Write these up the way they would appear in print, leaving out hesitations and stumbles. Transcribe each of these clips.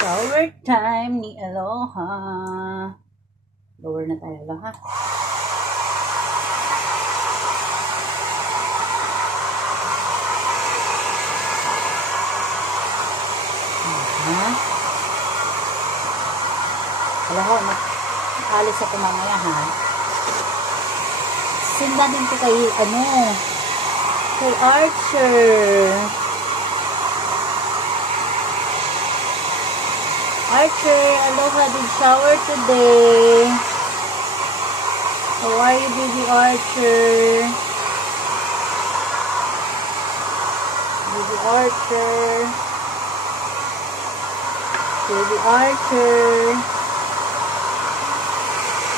Shower time ni Aloha. Lower na tayo, Aloha. Aloha, mag-alis ako mamaya, ha? Sinda din ko kay, kay Archer. Archer, Aloha did shower today. How are you, baby Archer? Baby Archer. Baby Archer.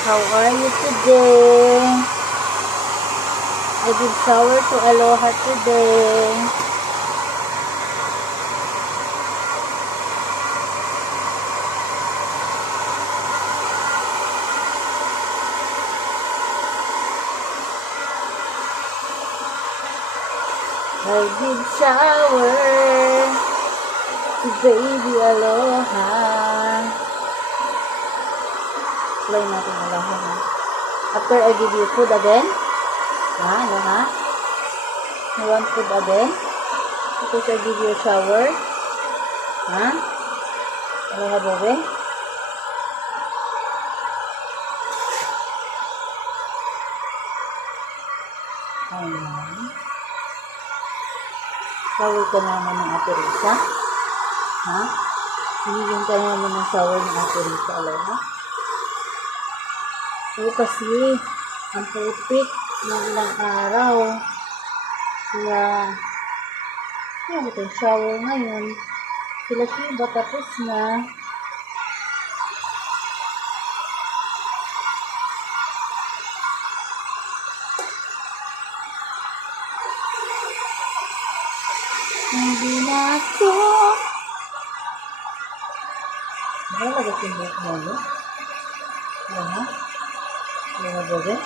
How are you today? I did shower to Aloha today. I did shower to baby Aloha. Play natin Aloha, ha? After I give you food again. Ha, Aloha? You want food again? Because I give you a shower. Ha? Aloha, baby? Ayan. Shower ka naman ng Ate Risa. Ha? Hinigyan ka naman ng shower ng Ate Risa, Aloha. So, kasi, ang putik ng ilang araw. Kaya, itong shower ngayon. Sila Shiba tapos na. Hindi na ako. Nalagat yung buhok mo, no? Ano? Ano ba ba?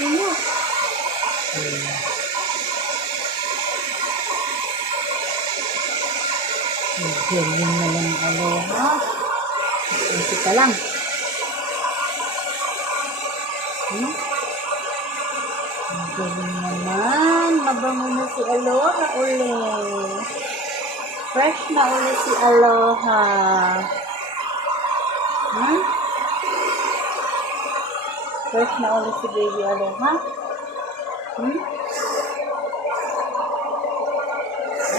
Ano? Ganyan na lang Aloha. Isip ka lang. Galing naman. Mabango na si Aloha uli. Fresh na uli si Aloha. Fresh na uli si baby Aloha.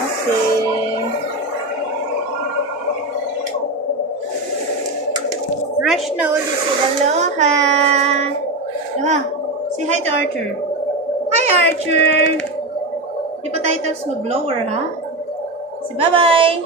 Okay. Fresh na uli si Aloha. Aloha, say hi to Archer. Hi, Archer! Di pa tayo tapos mag-blower, ha? Say bye-bye!